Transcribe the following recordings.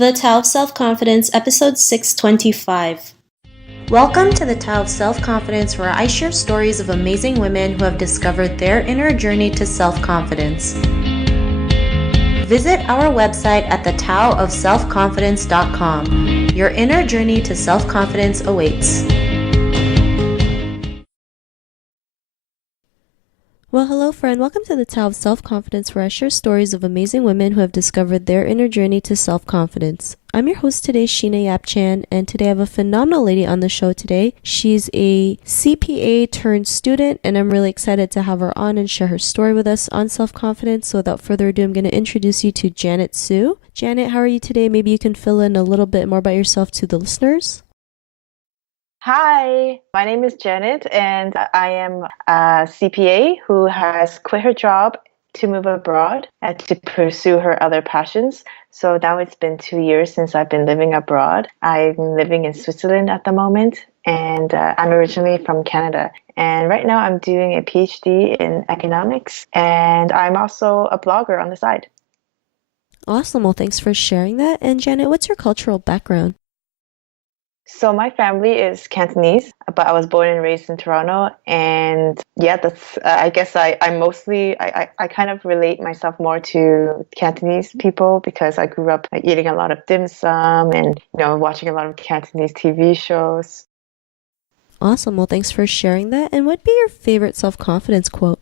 The Tao of Self-Confidence, episode 625. Welcome to the Tao of Self-Confidence, where I share stories of amazing women who have discovered their inner journey to self-confidence. Visit our website at thetaoofselfconfidence.com. Your inner journey to self-confidence awaits. Well, hello friend. Welcome to the Tao of Self-Confidence, where I share stories of amazing women who have discovered their inner journey to self-confidence. I'm your host today, Sheena Yap-Chan, and today I have a phenomenal lady on the show today. She's a CPA turned student, and I'm really excited to have her on and share her story with us on self-confidence. So without further ado, I'm going to introduce you to Janet Su. Janet, how are you today? Maybe you can fill in a little bit more about yourself to the listeners. Hi, my name is Janet, and I am a CPA who has quit her job to move abroad and to pursue her other passions. So now it's been 2 years since I've been living abroad. I'm living in Switzerland at the moment, and I'm originally from Canada. And right now I'm doing a PhD in economics, and I'm also a blogger on the side. Awesome. Well, thanks for sharing that. And Janet, what's your cultural background? So my family is Cantonese, but I was born and raised in Toronto, and yeah, that's I guess I mostly I kind of relate myself more to Cantonese people because I grew up eating a lot of dim sum and watching a lot of Cantonese TV shows. Awesome. Well, thanks for sharing that. And what'd be your favorite self-confidence quote?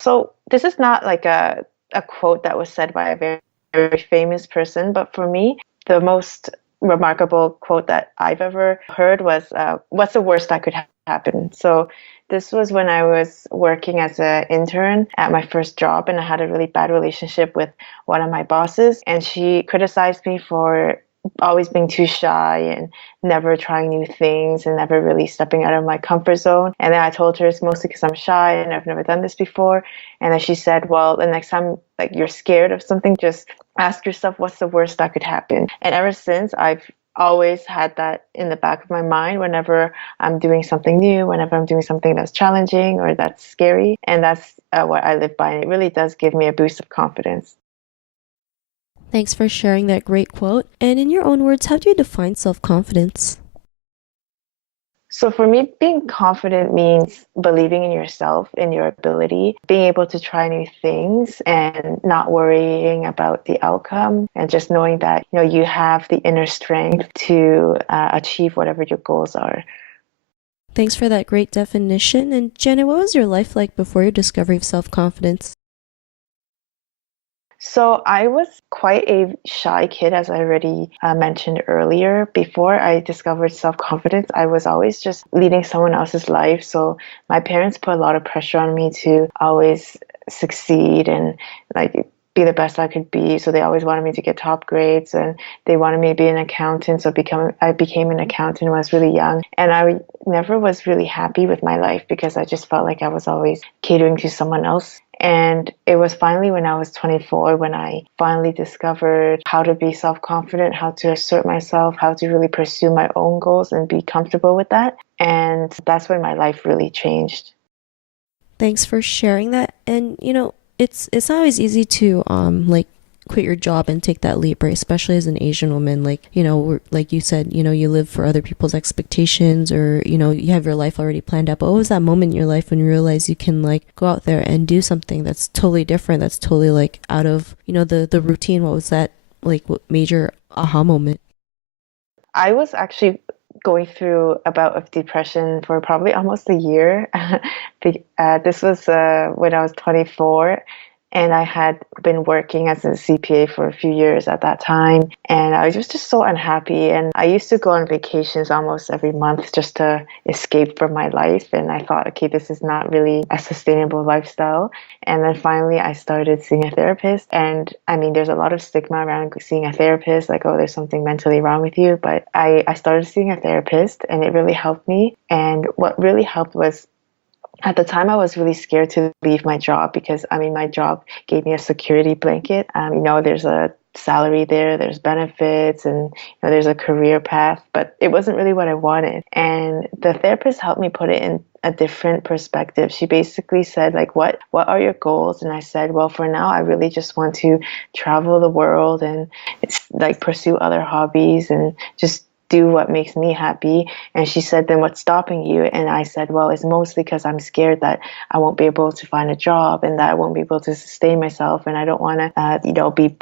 So this is not like a quote that was said by a very famous person, but for me, the most remarkable quote that I've ever heard was, "What's the worst that could happen?" So this was when I was working as an intern at my first job, and I had a really bad relationship with one of my bosses, and she criticized me for always being too shy and never trying new things and never really stepping out of my comfort zone. And then I told her it's mostly because I'm shy and I've never done this before. And then she said, well, the next time like you're scared of something, just ask yourself what's the worst that could happen. And ever since, I've always had that in the back of my mind whenever I'm doing something new, whenever I'm doing something that's challenging or that's scary. And that's what I live by. And it really does give me a boost of confidence. Thanks for sharing that great quote. And in your own words, how do you define self-confidence? So for me, being confident means believing in yourself, in your ability, being able to try new things and not worrying about the outcome and just knowing that, you have the inner strength to achieve whatever your goals are. Thanks for that great definition. And Jenna, what was your life like before your discovery of self-confidence? So I was quite a shy kid, as I already mentioned earlier. Before I discovered self-confidence, I was always just leading someone else's life. So my parents put a lot of pressure on me to always succeed and like be the best I could be. So they always wanted me to get top grades and they wanted me to be an accountant. So I became an accountant when I was really young. And I never was really happy with my life because I just felt like I was always catering to someone else. And it was finally when I was 24 when I finally discovered how to be self-confident, how to assert myself, how to really pursue my own goals and be comfortable with that. And that's when my life really changed. Thanks for sharing that. And it's not always easy to quit your job and take that leap, right? Especially as an Asian woman, like you said, you live for other people's expectations, or you have your life already planned out. But what was that moment in your life when you realized you can go out there and do something that's totally different, that's totally out of the routine? What was that what major aha moment? I was actually going through a bout of depression for probably almost a year. This was when I was 24, and I had been working as a CPA for a few years at that time. And I was just so unhappy. And I used to go on vacations almost every month just to escape from my life. And I thought, okay, this is not really a sustainable lifestyle. And then finally, I started seeing a therapist. And I mean, there's a lot of stigma around seeing a therapist, like, oh, there's something mentally wrong with you. But I started seeing a therapist, and it really helped me. And what really helped was at the time, I was really scared to leave my job because, I mean, my job gave me a security blanket. There's a salary there, there's benefits, and there's a career path, but it wasn't really what I wanted. And the therapist helped me put it a different perspective. She basically said, like, what are your goals? And I said, well, for now, I really just want to travel the world and like pursue other hobbies and just do what makes me happy. And she said, then what's stopping you? And I said, well, it's mostly because I'm scared that I won't be able to find a job and that I won't be able to sustain myself, and I don't want to be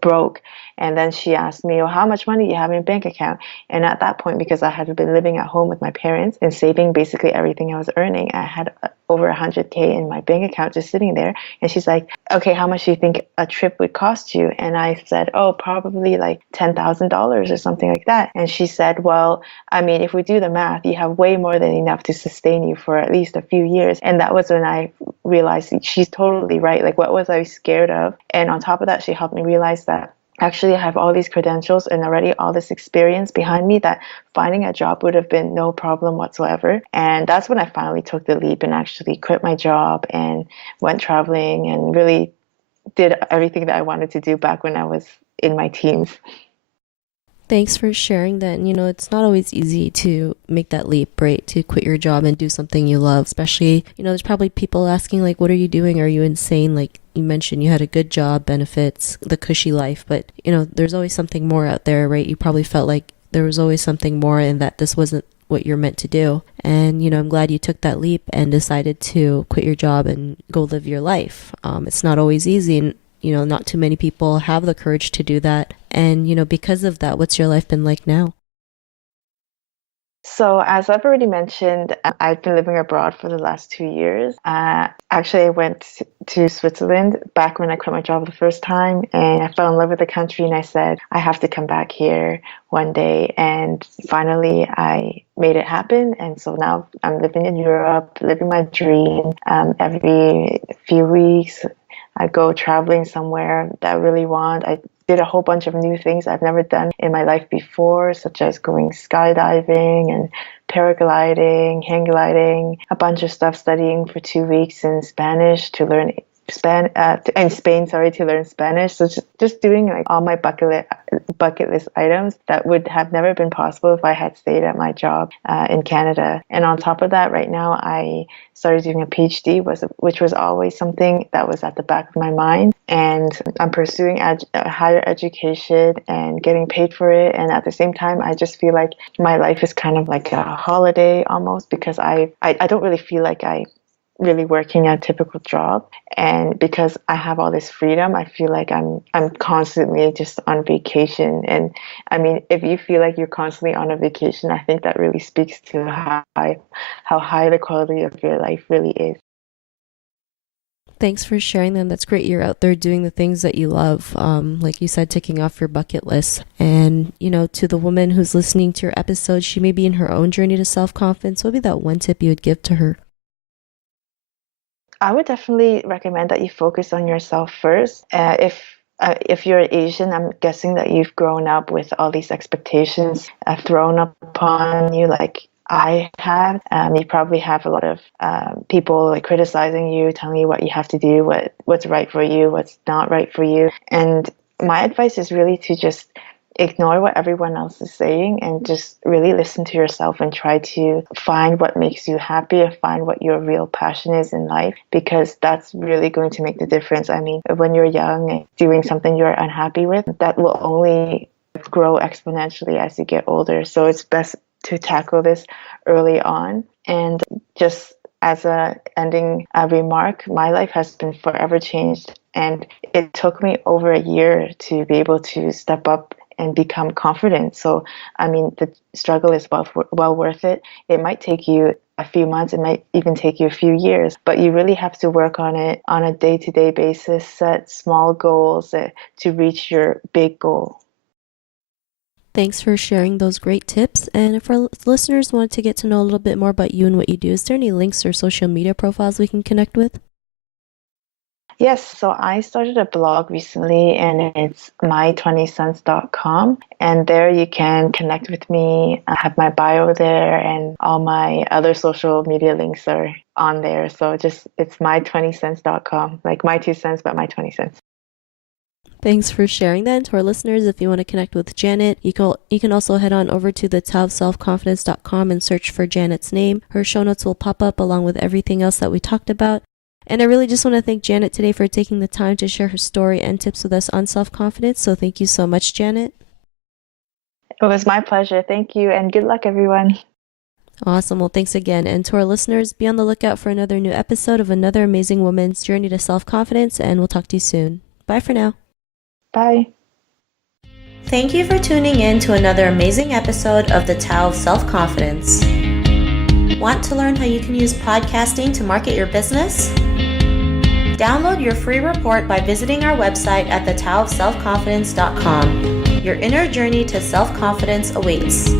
broke. And then she asked me, well, how much money do you have in your bank account? And at that point, because I had been living at home with my parents and saving basically everything I was earning, I had over 100K in my bank account just sitting there. And she's like, okay, how much do you think a trip would cost you? And I said, oh, probably like $10,000 or something like that. And she said, well, I mean, if we do the math, you have way more than enough to sustain you for at least a few years. And that was when I realized she's totally right. Like, what was I scared of? And on top of that, she helped me realize that actually I have all these credentials and already all this experience behind me, that finding a job would have been no problem whatsoever. And that's when I finally took the leap and actually quit my job and went traveling and really did everything that I wanted to do back when I was in my teens. Thanks for sharing that. And, it's not always easy to make that leap, right? To quit your job and do something you love, especially, there's probably people asking, like, what are you doing? Are you insane? Like you mentioned, you had a good job, benefits, the cushy life, but, there's always something more out there, right? You probably felt like there was always something more and that this wasn't what you're meant to do. And, I'm glad you took that leap and decided to quit your job and go live your life. It's not always easy. And, not too many people have the courage to do that. And, because of that, what's your life been like now? So, as I've already mentioned, I've been living abroad for the last 2 years. Actually, I went to Switzerland back when I quit my job the first time, and I fell in love with the country. And I said, I have to come back here one day. And finally, I made it happen. And so now I'm living in Europe, living my dream. Every few weeks, I go traveling somewhere that I really want. I did a whole bunch of new things I've never done in my life before, such as going skydiving and paragliding, hang gliding, a bunch of stuff, studying for 2 weeks in Spanish to learn in Spain, sorry, to learn Spanish. So just doing like all my bucket list items that would have never been possible if I had stayed at my job in Canada. And on top of that, right now I started doing a PhD, which was always something that was at the back of my mind. And I'm pursuing higher education and getting paid for it. And at the same time, I just feel like my life is kind of like a holiday almost, because I don't really feel like I really working a typical job. And because I have all this freedom, I feel like I'm constantly just on vacation. And I mean, if you feel like you're constantly on a vacation, I think that really speaks to how high the quality of your life really is. Thanks for sharing them. That's great. You're out there doing the things that you love. Like you said, ticking off your bucket list. And, to the woman who's listening to your episode, she may be in her own journey to self-confidence. What would be that one tip you would give to her? I would definitely recommend that you focus on yourself first. If you're Asian, I'm guessing that you've grown up with all these expectations thrown upon you, like I have. You probably have a lot of people like criticizing you, telling you what you have to do, what's right for you, what's not right for you. And my advice is really to just ignore what everyone else is saying and just really listen to yourself and try to find what makes you happy and find what your real passion is in life, because that's really going to make the difference. I mean, when you're young and doing something you're unhappy with, that will only grow exponentially as you get older. So it's best to tackle this early on. And just as a ending remark, my life has been forever changed, and it took me over a year to be able to step up and become confident. So, I mean, the struggle is well worth it. It might take you a few months, it might even take you a few years, but you really have to work on it on a day-to-day basis, set small goals to reach your big goal. Thanks for sharing those great tips. And if our listeners want to get to know a little bit more about you and what you do, is there any links or social media profiles we can connect with? Yes, so I started a blog recently, and it's my20cents.com. And there you can connect with me. I have my bio there, and all my other social media links are on there. So just it's my20cents.com, like my 2 cents, but my 20 cents. Thanks for sharing that. And to our listeners, if you want to connect with Janet, you can also head on over to the taoofselfconfidence.com and search for Janet's name. Her show notes will pop up along with everything else that we talked about. And I really just want to thank Janet today for taking the time to share her story and tips with us on self-confidence. So thank you so much, Janet. It was my pleasure. Thank you, and good luck, everyone. Awesome. Well, thanks again. And to our listeners, be on the lookout for another new episode of another amazing woman's journey to self-confidence, and we'll talk to you soon. Bye for now. Bye. Thank you for tuning in to another amazing episode of the Tao of Self-Confidence. Want to learn how you can use podcasting to market your business? Download your free report by visiting our website at thetaoofselfconfidence.com. Your inner journey to self-confidence awaits.